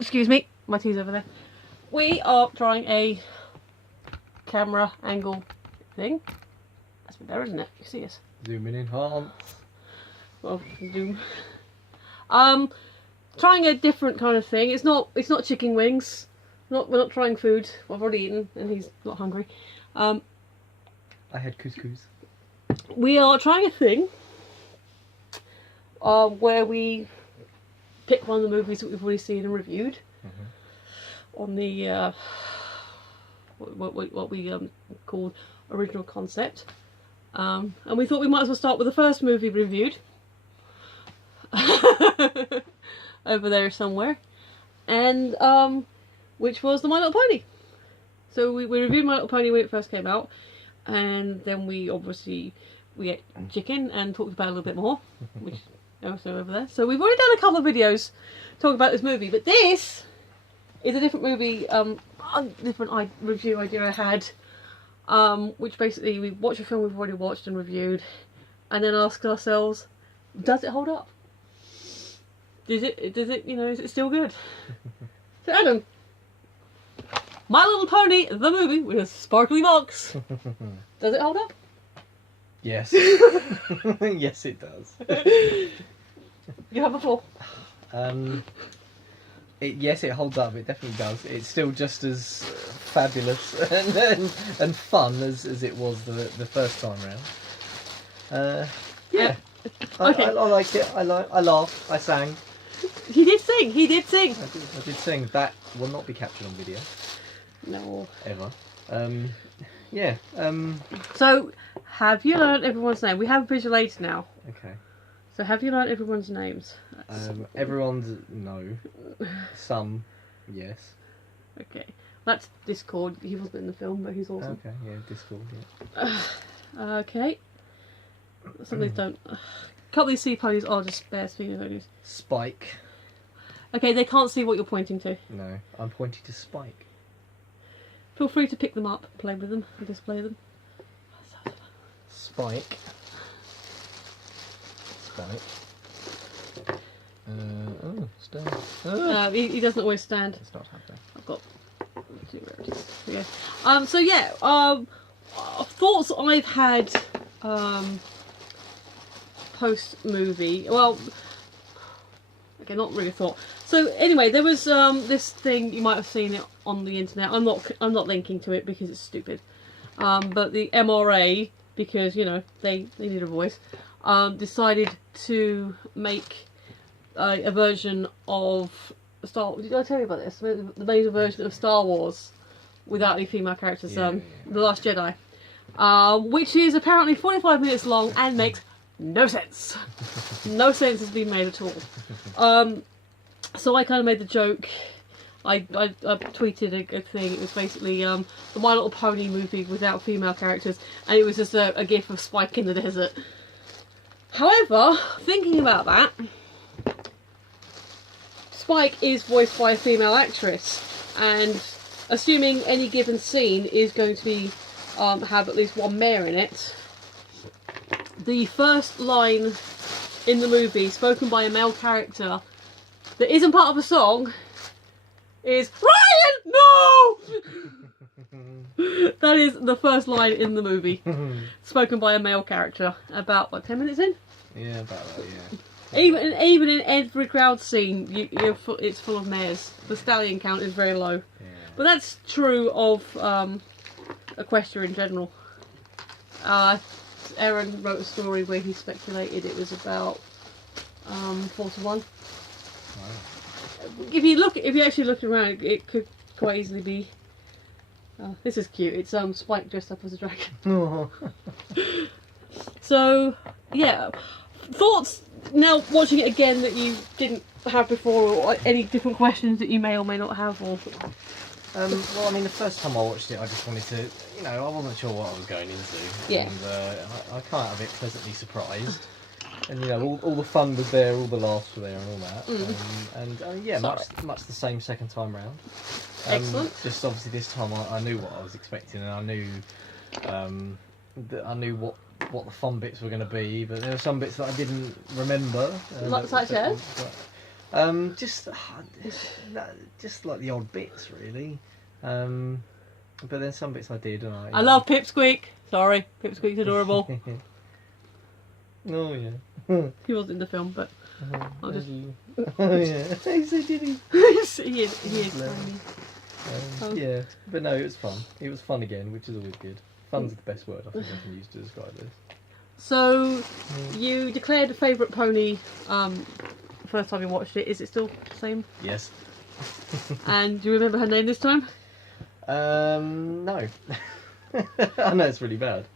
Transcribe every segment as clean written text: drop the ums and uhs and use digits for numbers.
Excuse me, my tea's over there. We are trying a camera angle thing. That's a bit better, isn't it? You see us? Zoom in, enhance. Well, zoom. Trying a different kind of thing. It's not chicken wings. We're not trying food. Well, I've already eaten, and he's not hungry. I had couscous. We are trying a thing where we pick one of the movies that we've already seen and reviewed on the what we called original concept, and we thought we might as well start with the first movie we reviewed over there somewhere, and which was the My Little Pony. So we reviewed My Little Pony when it first came out, and then we ate chicken and talked about it a little bit more, which also over there. So we've already done a couple of videos talking about this movie, but this is a different movie, different review idea I had, which basically we watch a film we've already watched and reviewed, and then ask ourselves, does it hold up? Does it, you know, is it still good? So Adam, My Little Pony, the movie with a sparkly box, does it hold up? Yes. Yes, it does. You have a floor. Yes, it holds up. It definitely does. It's still just as fabulous and fun as it was the first time round. Yeah. Okay. I like it. I laughed. I sang. He did sing. He did sing. I did sing. That will not be captured on video. No. Ever. Yeah. So, have you learned everyone's name? We have visual aids now. Okay. So, have you learned everyone's names? Everyone's no. Some, yes. Okay. That's Discord. He wasn't in the film, but he's awesome. Okay. Yeah. Discord. Yeah. Okay. Some of these don't. A couple of these sea ponies are just bare speaking ponies. Spike. Okay, they can't see what you're pointing to. No, I'm pointing to Spike. Feel free to pick them up, play with them, and display them. Spike. Oh, stand. Oh. He doesn't always stand. It's not happening. I've got two rarities. Yeah. So yeah. Thoughts I've had. Post movie. Well. Okay, not really thought. So anyway, there was this thing, you might have seen it on the internet. I'm not linking to it because it's stupid. But the MRA, because you know they need a voice, decided to make a version of Star. Did I tell you about this? They made a version of Star Wars without any female characters. The Last Jedi, which is apparently 45 minutes long and makes no sense. No sense has been made at all. So I kind of made the joke. I tweeted a thing. It was basically the My Little Pony movie without female characters, and it was just a gif of Spike in the desert. However, thinking about that, Spike is voiced by a female actress, and assuming any given scene is going to be have at least one mare in it, the first line in the movie, spoken by a male character that isn't part of a song, is Ryan, no! That is the first line in the movie, spoken by a male character. About what, 10 minutes in? Yeah, about that. Yeah. Even in every crowd scene, it's full of mares. The stallion count is very low. Yeah. But that's true of Equestria in general. Aaron wrote a story where he speculated it was about 4 to 1. Wow. If you actually look around, it could quite easily be. Oh, this is cute. It's Spike dressed up as a dragon. So yeah, thoughts now watching it again that you didn't have before, or any different questions that you may or may not have, or. Well, I mean, the first time I watched it, I just wanted to, you know, I wasn't sure what I was going into. Yeah. And I came out of it pleasantly surprised. And, you know, all the fun was there, all the laughs were there and all that. Yeah, much the same second time round. Excellent. Just obviously this time I knew what I was expecting, and I knew what the fun bits were going to be, but there were some bits that I didn't remember. Such as? Just like the odd bits, really. But then some bits I did, and I love Pipsqueak. Sorry, Pipsqueak's adorable. Oh yeah. He wasn't in the film, but I'll just. Oh yeah. He's so giddy. he is. He is. Oh. Yeah, but no, it was fun. It was fun again, which is always good. Fun's the best word I think I can use to describe this. So, you declared a favourite pony first time you watched it. Is it still the same? Yes. And do you remember her name this time? No. I know it's really bad.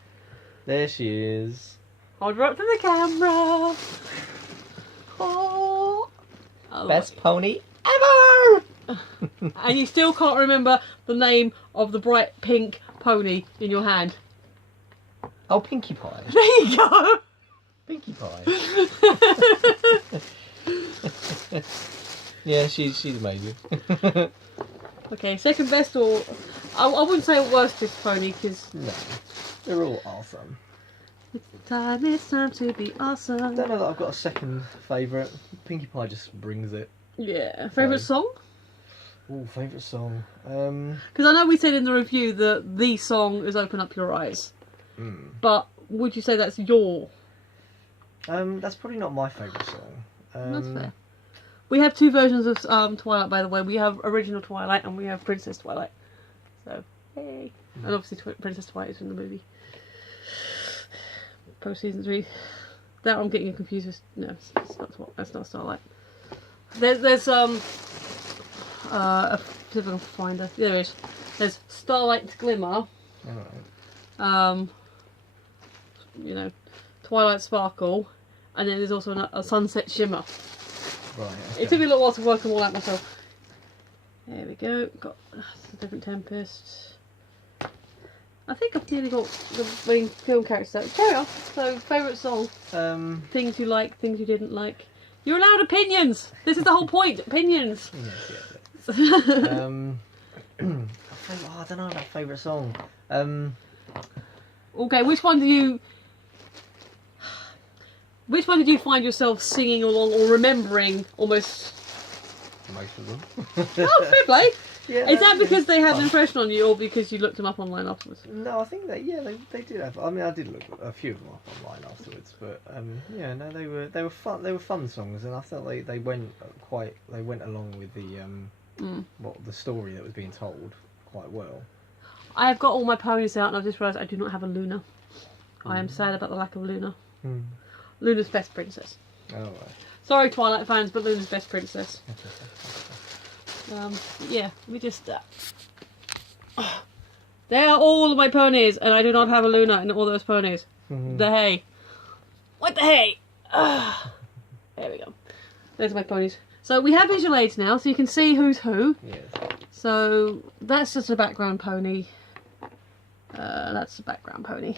There she is. Hold her up to the camera. Oh. Best pony ever! And you still can't remember the name of the bright pink pony in your hand. Oh, Pinkie Pie. There you go. Pinkie Pie. Yeah, she's amazing. Okay, second best, or I wouldn't say worstest pony because No, they're all awesome. it's time to be awesome. I don't know that I've got a second favourite. Pinkie Pie just brings it. Yeah, favourite song? Oh, favourite song. Because I know we said in the review that the song is "Open Up Your Eyes," but would you say that's your? That's probably not my favourite song. That's fair. We have two versions of Twilight, by the way. We have original Twilight and we have Princess Twilight. So, hey. And obviously Princess Twilight is in the movie. Post season 3. That I'm getting confused with. No, that's not Starlight. There's see if I can find her. There it is. There's Starlight Glimmer. Alright. You know, Twilight Sparkle, and then there's also a Sunset Shimmer. Right. Okay. It took me a little while to work them all out myself. There we go. Got a different Tempest. I think I've nearly got the main film characters. Carry on. So, favourite song? Things you like, things you didn't like. You're allowed opinions. This is the whole point. Opinions. Yes, I don't know about favourite song. Okay, which one did you find yourself singing along or remembering almost? Most of them. Oh, fair play. Yeah, Is that because they had fun. an impression on you, or because you looked them up online afterwards? No, I think they did have. I mean, I did look a few of them up online afterwards, but yeah, no, they were fun. They were fun songs, and I thought they went along with the the story that was being told quite well. I have got all my ponies out, and I've just realised I do not have a Luna. I am sad about the lack of Luna. Luna's best princess. Oh, right. Sorry, Twilight fans, but Luna's best princess. Yeah, we just. They are all my ponies, and I do not have a Luna in all those ponies. The hay. What the hay? There we go. There's my ponies. So we have visual aids now, so you can see who's who. Yes. So that's just a background pony. That's a background pony.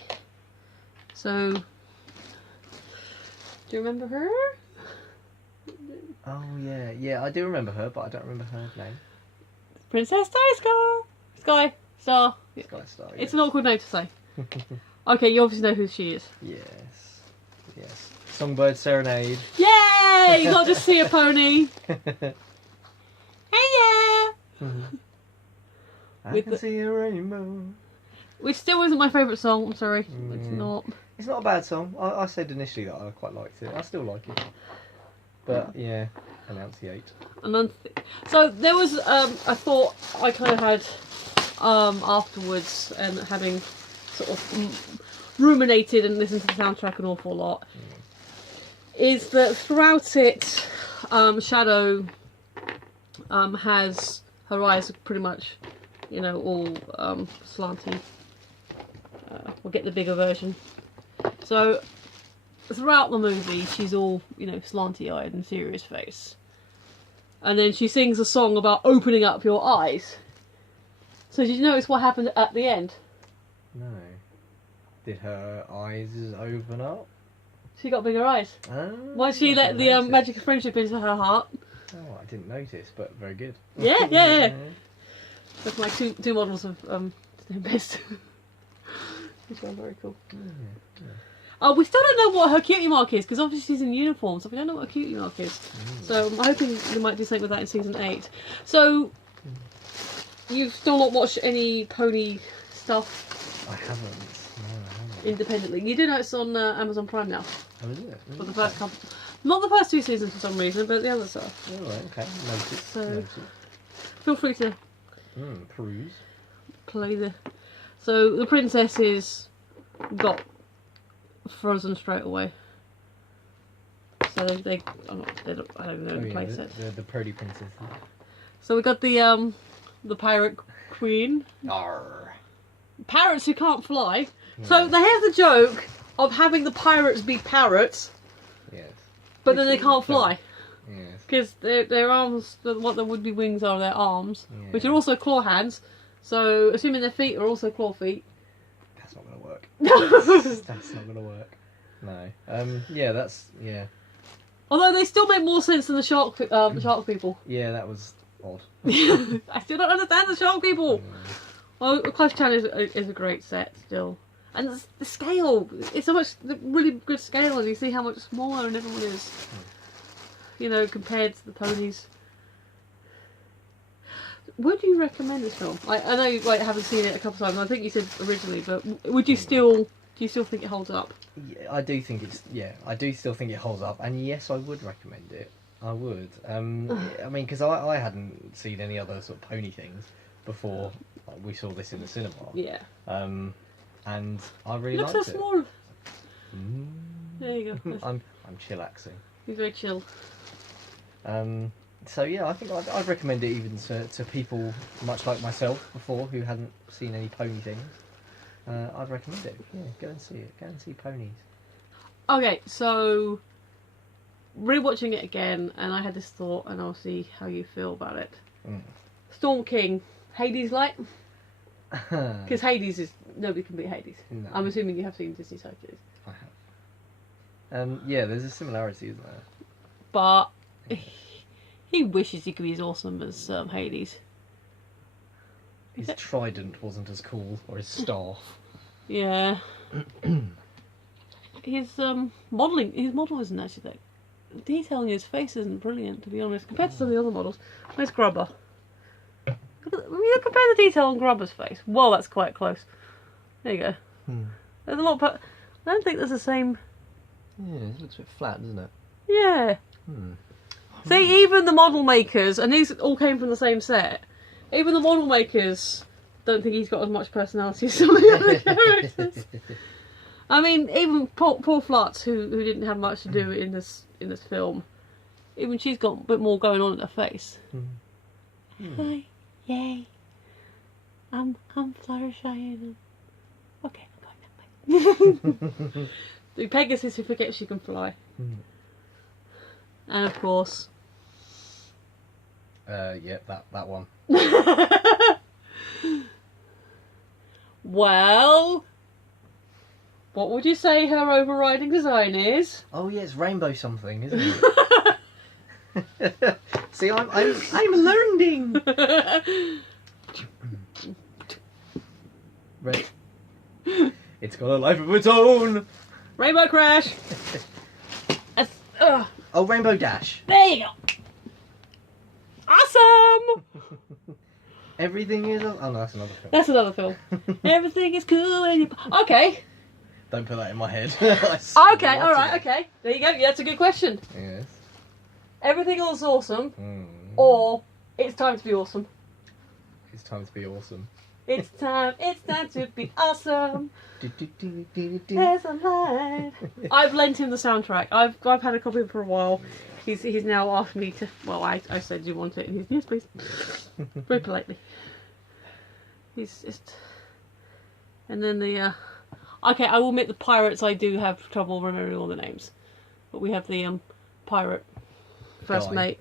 So, do you remember her? Oh yeah, I do remember her, but I don't remember her name. Princess Star. Sky Star. Sky Star. It's an awkward name to say. Okay, you obviously know who she is. Yes. Songbird Serenade. Yay! You got to see a pony. Hey yeah! I can see a rainbow. Which still isn't my favourite song. I'm sorry, it's not. It's not a bad song. I said initially that I quite liked it. I still like it. But yeah, enunciate. So there was a thought I kind of had afterwards, and having sort of ruminated and listened to the soundtrack an awful lot, is that throughout it, Shadow has her eyes are pretty much, all slanty. We'll get the bigger version. So throughout the movie, she's all, slanty-eyed and serious face. And then she sings a song about opening up your eyes. So did you notice what happened at the end? No. Did her eyes open up? She got bigger eyes. Oh, Once she let the magic of friendship into her heart. Oh, I didn't notice, but very good. Yeah. That's my two models of Best. Which one very cool. We still don't know what her cutie mark is because obviously she's in uniform, so we don't know what her cutie mark is. So I'm hoping they might do something with that in season 8. So you've still not watched any pony stuff I haven't. No, I haven't. independently. You do know it's on Amazon Prime now Oh, is it? for the first couple. Not the first 2 seasons for some reason, but the others are. Oh, right, okay. Noted. So- Noted. Feel free to Peruse. play the. So the princesses got frozen straight away. So they I don't know the place it. The Purdy Princess. So we got the pirate queen. Arr. Parrots who can't fly. So they have the joke of having the pirates be parrots, Yes. but then they Which is can't clever. fly. Yes. Because their arms, what the would-be wings are their arms, Yeah. which are also claw hands. So assuming their feet are also claw feet. That's not gonna work. That's not gonna work. No. Yeah. Yeah. Although they still make more sense than the shark people. Yeah. That was odd. I still don't understand the shark people. Mm. Well, Close Chan is a great set still. And the scale, it's so much, the really good scale, and you see how much smaller and everyone is. You know, compared to the ponies. Would you recommend this film? I know you haven't seen it a couple of times, and I think you said originally, but would you do you still think it holds up? Yeah, I do think I do still think it holds up, and yes, I would recommend it. I would. I mean, because I hadn't seen any other sort of pony things before we saw this in the cinema. Yeah. And I really It liked looks so it. small. Mm. There you go. I'm chillaxing. He's very chill. So yeah, I think I'd recommend it even to people much like myself before who hadn't seen any pony things. I'd recommend it. Yeah, go and see it. Go and see ponies. Okay, so rewatching it again, and I had this thought, and I'll see how you feel about it. Storm King, Hades like, because Hades is nobody can beat Hades. No. I'm assuming you have seen Disney Psyches, I have. Yeah, there's a similarity, isn't there? but he wishes he could be as awesome as Hades. His trident wasn't as cool, or his staff. Yeah. His model isn't actually that. The detail in his face isn't brilliant, to be honest, compared to some of the other models. Where's Grubber? Compare the detail on Grubber's face. Whoa, that's quite close. There you go. There's a lot, but I don't think there's the same. Yeah, it looks a bit flat, doesn't it? Yeah. See, even the model makers, and these all came from the same set. Even the model makers don't think he's got as much personality as some of the other characters. I mean, even poor Flutz, who didn't have much to do in this film, even she's got a bit more going on in her face. Hi, yay! I'm Fluttershy. Okay, I'm going that way. The Pegasus who forgets she can fly, and of course, yeah, that one. well. What would you say her overriding design is? Oh yeah, it's rainbow something, isn't it? See, I'm learning. Red. It's got a life of its own. Rainbow Crash. Oh, Rainbow Dash. There you go. Awesome. Everything is. Oh no, that's another film. That's another film. Everything is cool. And you... Okay. Don't put that in my head. Okay. All right. Okay. There you go. Yeah, that's a good question. Yes. Everything is awesome, or it's time to be awesome. It's time to be awesome. It's time to be awesome. There's a light. I've lent him the soundtrack. I've had a copy of it for a while. He's now asked me to. Well, I said, "Do you want it?" And he's yes, please. Very politely. He's just. And then the. Okay, I will admit the pirates. I do have trouble remembering all the names, but we have the pirate first Guy. mate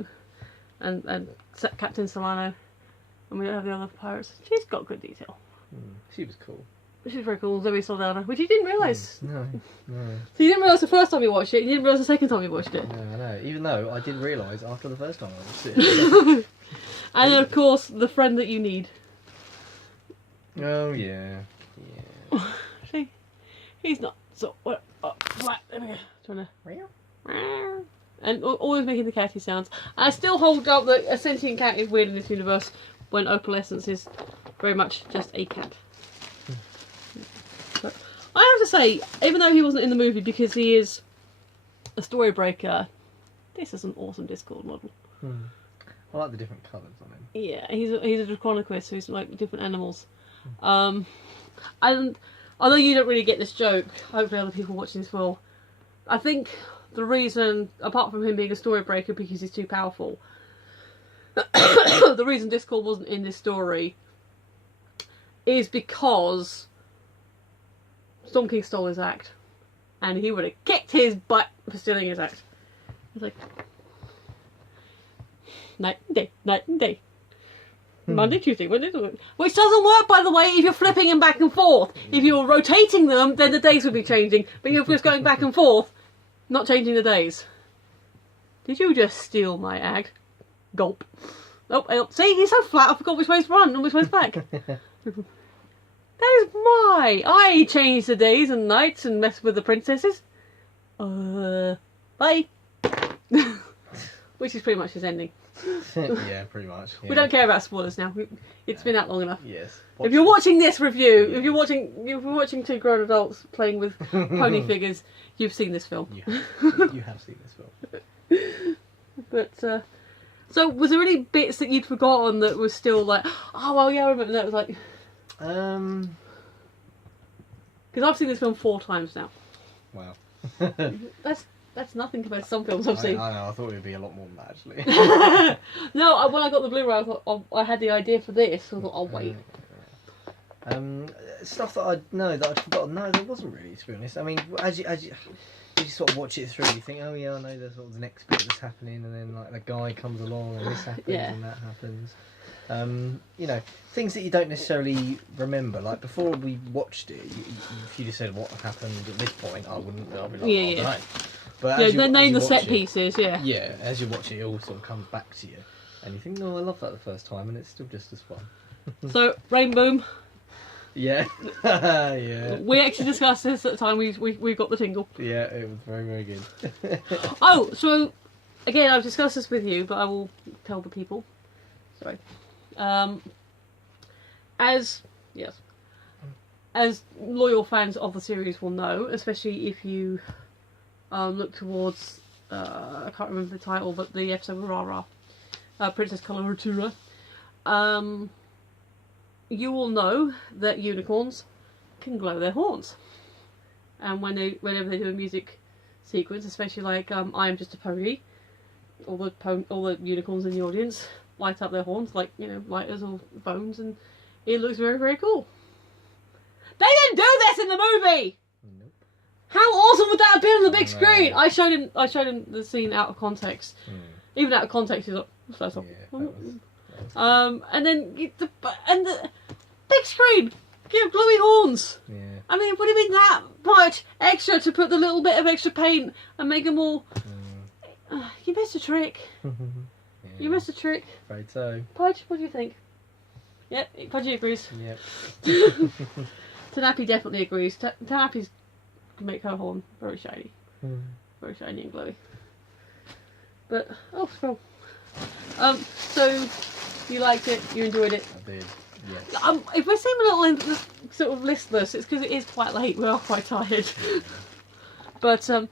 and Captain Solano. And we don't have the other pirates. She's got good detail. She was cool. She's very cool, Zoe Saldana, which you didn't realise. No. So you didn't realise the first time you watched it, you didn't realise the second time you watched it. No, I know. Even though I didn't realise after the first time I watched it. And then, of course, the friend that you need. Oh, yeah. Yeah. See? He's not. So, what? Flat. There we go. Trying to. And always making the catty sounds. I still hold up that a sentient cat is weird in this universe when Opalescence is very much just a cat. But I have to say, even though he wasn't in the movie because he is a story breaker, this is an awesome Discord model. I like the different colours on him. Yeah, he's a Draconequus, so he's like different animals. And although you don't really get this joke, hopefully other people watching this will. I think the reason, apart from him being a story breaker because he's too powerful, the reason Discord wasn't in this story is because Storm King stole his act, and he would have kicked his butt for stealing his act. He's like, night and day. Monday, Tuesday, Wednesday, Thursday. Which doesn't work, by the way, if you're flipping them back and forth. If you're rotating them, then the days would be changing. But if you're just going back and forth, not changing the days. Did you just steal my act? Gulp. Oh, see, he's so flat, I forgot which way's front and which way's back. That is my... I change the days and nights and mess with the princesses. Bye. Which is pretty much his ending. Yeah, pretty much. Yeah. We don't care about spoilers now. It's been out long enough. Yes. If you're watching this review, if you're watching two grown adults playing with pony figures, you've seen this film. You have seen this film. But so was there any bits that you'd forgotten that was still like, oh well, yeah, I remember that. It was like, because I've seen this film 4 times now. Wow. That's nothing compared to some films I've seen. I know. I thought it would be a lot more than that, actually. No, when I got the Blu-ray, I thought I had the idea for this. So I thought, I'll wait. Stuff that I'd forgotten. No, there wasn't really, to be honest. I mean, as you sort of watch it through, you think, oh yeah, I know there's sort of the next bit that's happening, and then like the guy comes along and this happens and that happens. You know, things that you don't necessarily remember. Like before we watched it, if you just said what happened at this point, I wouldn't. I'd be like, I don't know. But yeah, they name the set pieces, yeah. Yeah, as you watch it, it all sort of comes back to you, and you think, "No, I love that the first time," and it's still just as fun. So, Rain Boom. Yeah, yeah. We actually discussed this at the time we got the tingle. Yeah, it was very, very good. Oh, so again, I've discussed this with you, but I will tell the people. Sorry. As loyal fans of the series will know, especially if you look towards I can't remember the title, but the episode of Rara, Princess Coloratura. You will know that unicorns can glow their horns, and whenever they do a music sequence, especially like I Am Just a Pony, all the unicorns in the audience light up their horns like, you know, lighters or bones, and it looks very, very cool. They didn't do this in the movie. Nope. How awesome would that have been on the big screen? I showed him the scene out of context. Even out of context, he's like, what's that? And then the big screen, give glowy horns. Yeah. I mean, would it have been that much extra to put the little bit of extra paint and make them all? You missed a trick. Yeah. You missed a trick. Afraid so. Pudge, what do you think? Yep, Pudgy agrees. Yep. Tanapi definitely agrees. Tanapi's can make her horn very shiny. Very shiny and glowy. But, oh, scroll. So, you liked it, you enjoyed it? I did, yes. If we seem a little sort of listless, it's because it is quite late, we are quite tired. But, so,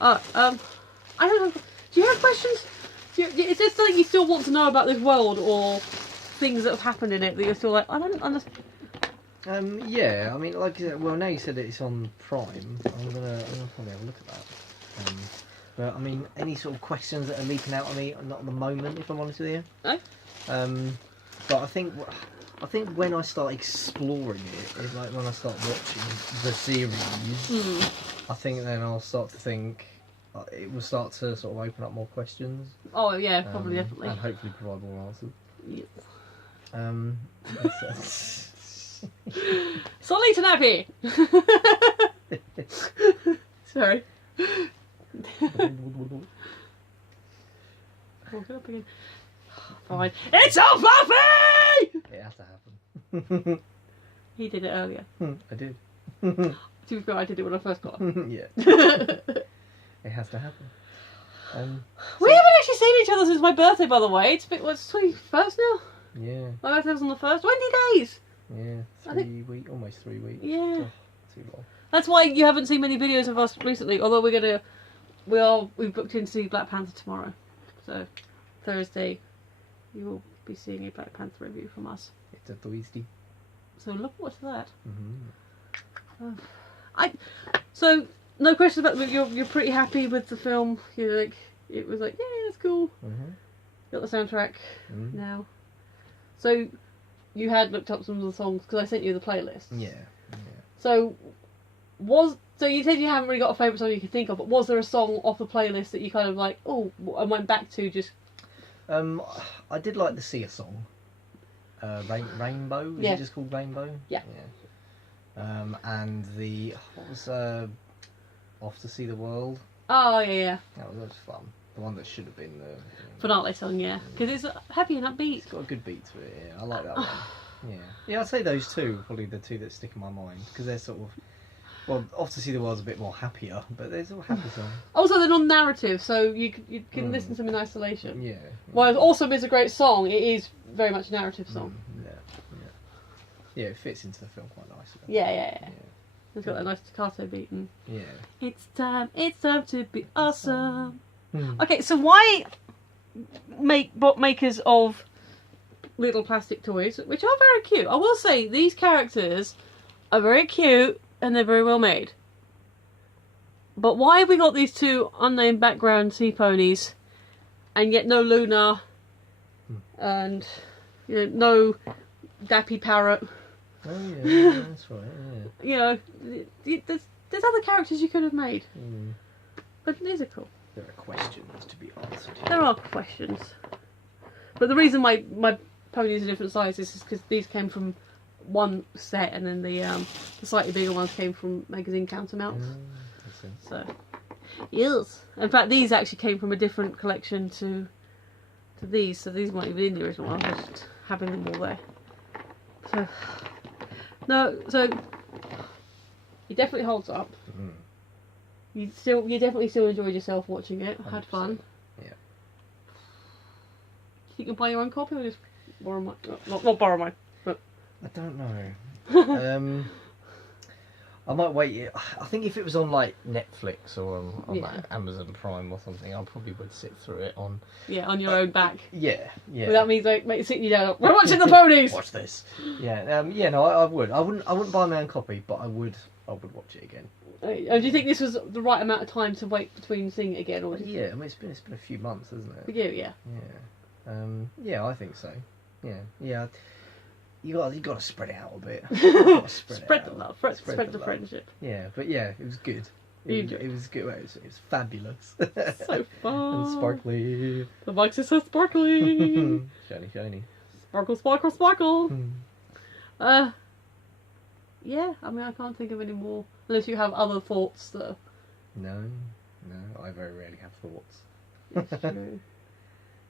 I don't know, do you have questions? Is there something you still want to know about this world, or things that have happened in it that you're still like, I don't understand? Yeah, I mean, like you said, well, now you said that it's on Prime, I'm gonna probably have a look at that. But I mean, any sort of questions that are leaping out at me, not at the moment, if I'm honest with you. No. But I think when I start exploring it, like when I start watching the series, I think then I'll start to think it will start to sort of open up more questions. Oh yeah, probably definitely. And hopefully provide more answers. Yep. Solly Tanapi. Sorry. Up again. Fine. It's so fluffy! It has to happen. He did it earlier. I did. To be fair, I did it when I first got her. Yeah, it has to happen. We haven't actually seen each other since my birthday, by the way. It's what's 21st now? Yeah, My birthday was on the 1st. 20 days! yeah, I think- almost 3 weeks. Yeah. Oh, too long. That's why you haven't seen many videos of us recently, although we've booked in to see Black Panther tomorrow. So, Thursday, you will be seeing a Black Panther review from us. It's a Thursday. So look forward to that. Mm-hmm. So, no questions about you're pretty happy with the film. You're like, it was like, yeah, it's cool. Mm-hmm. Got the soundtrack Mm-hmm. now. So, you had looked up some of the songs because I sent you the playlist. Yeah. So you said you haven't really got a favourite song you could think of, but was there a song off the playlist that you kind of like, oh, and went back to just? I did like the Sia song. Rainbow. Is Yeah. it just called Rainbow? Yeah. And the what was Off to See the World. Oh yeah. That was fun. The one that should have been the Finale song, yeah, because it's happy and upbeat. It's got a good beat to it. Yeah, I like that one. Yeah, I'd say those two probably the two that stick in my mind because they're sort of Off to See the World's a bit more happier, but there's all happy songs. Also, they're non-narrative, so you can listen to them in isolation. Yeah. While Awesome is a great song, it is very much a narrative song. Yeah, it fits into the film quite nicely. Yeah. It's got that nice staccato beat. And Yeah. it's time to be awesome. Hmm. Okay, so why makers of little plastic toys, which are very cute. I will say these characters are very cute and they're very well made. But why have we got these two unnamed background sea ponies, and yet no Luna, and no Dappy Parrot? Oh yeah, that's right. Yeah. There's other characters you could have made, Mm. but these are cool. There are questions to be answered. There are questions, but the reason my ponies are different sizes is because these came from one set, and then the slightly bigger ones came from magazine countermounts. Makes sense. So, yes. In fact, these actually came from a different collection to these, so these weren't even in the original one. I was just having them all there. So, so it definitely holds up. Mm. You definitely still enjoyed yourself watching it. Had 100%. fun. Yeah. Do you think you'll buy your own copy or just borrow mine? Not borrow mine, but I don't know. I might wait. I think if it was on like Netflix or on Yeah. like Amazon Prime or something, I probably would sit through it on. yeah, on your own back. Yeah. But that means like sitting you down. We're watching the ponies. Watch this. Yeah. No, I would. I wouldn't buy my own copy, but I would watch it again. Do you think this was the right amount of time to wait between seeing it again, or do you Yeah. I mean, it's been a few months, hasn't it? For you, yeah. Yeah. Yeah, I think so. Yeah. You got to spread it out a bit. Gotta Spread it the out. love, spread the love. friendship. Yeah, but yeah, it was good. It was good. It was fabulous. So fun. And sparkly. The box is so sparkly. Shiny. Sparkle, sparkle, sparkle. Hmm. Yeah, I mean, I can't think of any more. Unless you have other thoughts that No, I very rarely have thoughts. It's true.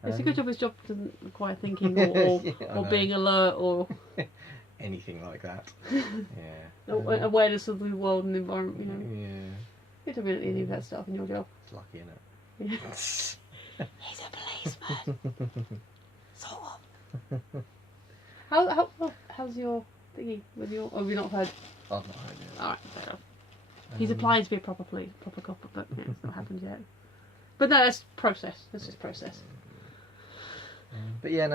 It's a good Um, job his job doesn't require thinking or Yeah, I or know. being alert or Anything like that. Yeah. awareness of the world and environment, you know. Yeah. You don't really need that stuff in your job. It's lucky, isn't it? He's a policeman. Sort of. How's your thingy with your... Oh, have you not heard? I've not heard it. Alright, fair enough. He's Um, applying to be a proper copper, but yeah, it's not happened yet. But no, that's process. That's just process. But yeah,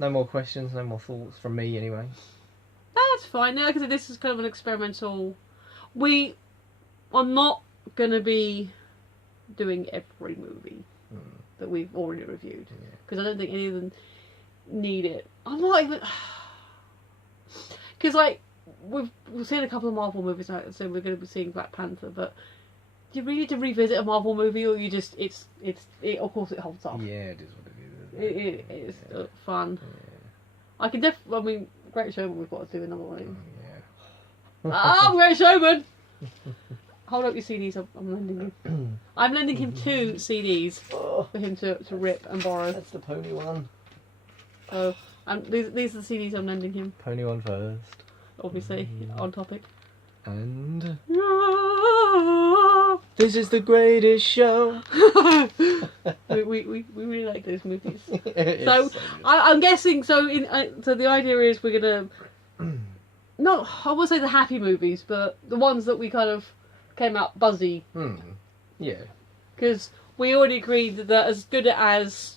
no more questions, no more thoughts from me anyway. That's fine. Now, because this is kind of an experimental... I'm not going to be doing every movie that we've already reviewed. Because I don't think any of them need it. I'm not even... Because, like, we've seen a couple of Marvel movies now, so we're going to be seeing Black Panther, but do you really need to revisit a Marvel movie, or you just... It's of course it holds up. Yeah, it is what it is. Isn't It is fun. I can I mean, Great Showman, we've got to do another one. Yeah. Great Showman! Hold up your CDs, I'm lending him. I'm lending him 2 CDs for him to rip and borrow. That's the pony one. So, these are the CDs I'm lending him, Pony one first. obviously, on topic. And this is the greatest show. we really like those movies. It's So good. I'm guessing. So so the idea is we're gonna not I won't say the happy movies, but the ones that we kind of came out buzzy Yeah. because we already agreed that as good as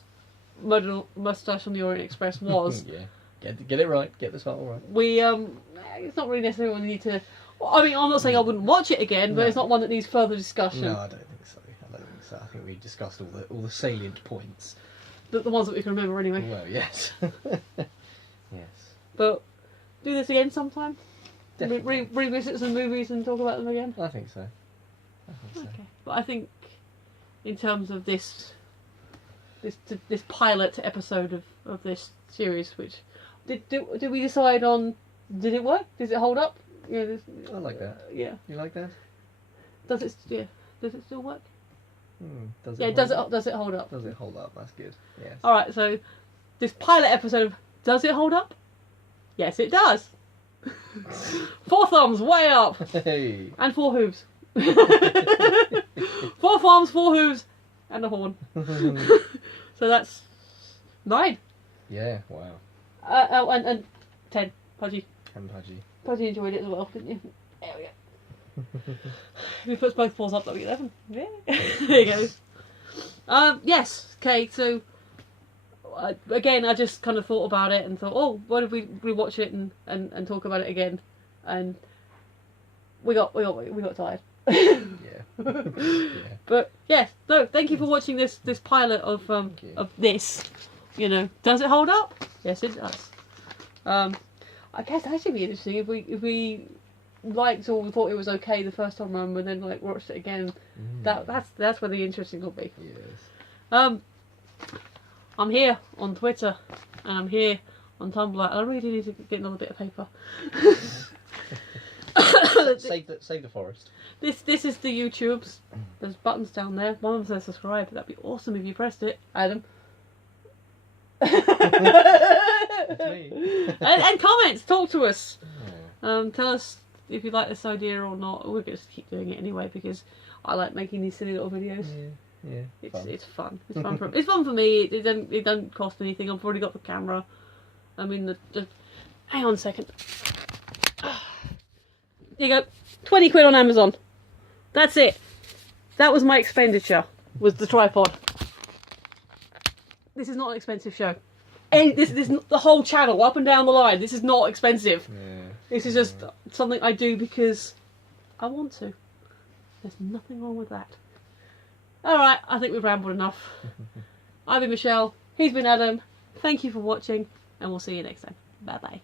Mustache on the Orient Express was, Yeah. Get it right. Get the title right. we it's not really necessarily one we need to. I mean, I'm not saying I wouldn't watch it again, but No. it's not one that needs further discussion. No, I don't think so. I think we discussed all the salient points. The ones that we can remember anyway. Well, yes. Yes. But do this again sometime. Definitely. Revisit some movies and talk about them again. I think so. Okay, but I think in terms of this pilot episode of this series, which did we decide on? Did it work? Does it hold up? Yeah, I like that. Yeah. You like that? Does it? Yeah. Does it still work? Does it? Yeah. hold Does up? it? Does it hold up? Does it hold up? That's good. Yes. All right. So this pilot episode of Does It Hold Up? Yes, it does. 4 thumbs, way up, Hey. and 4 hooves. 4 thumbs, 4 hooves, and a horn. So that's 9. Yeah. Wow. And 10. Pudgy. And Pudgy. Pudgy enjoyed it as well, didn't you? There we go. If we put both paws up, that'll be 11. Yeah. There you go. Yes. Okay. So again, I just kind of thought about it and thought, oh, what if we rewatch it and talk about it again? And we got tired. Yeah. Yeah. But yes, no. Thank you for watching this pilot of you. of this. You know, does it hold up? Yes, it does. I guess that should be interesting if we liked or we thought it was okay the first time around, and then like watched it again. That's where the interesting will be. Yes. I'm here on Twitter and I'm here on Tumblr. I really need to get another bit of paper. Save the forest. This is the YouTubes. There's buttons down there. One of them says subscribe. That'd be awesome if you pressed it, Adam. That's me. and comments. Talk to us. Yeah. Tell us if you like this idea or not. We're going to keep doing it anyway because I like making these silly little videos. Yeah. It's fun. It's fun for me. It doesn't cost anything. I've already got the camera. I mean the hang on a second. There you go. 20 quid on Amazon. That's it. That was my expenditure. Was the tripod. This is not an expensive show. And this the whole channel up and down the line. This is not expensive. Yeah. This is just something I do because I want to. There's nothing wrong with that. Alright, I think we've rambled enough. I've been Michelle, he's been Adam. Thank you for watching, and we'll see you next time. Bye bye.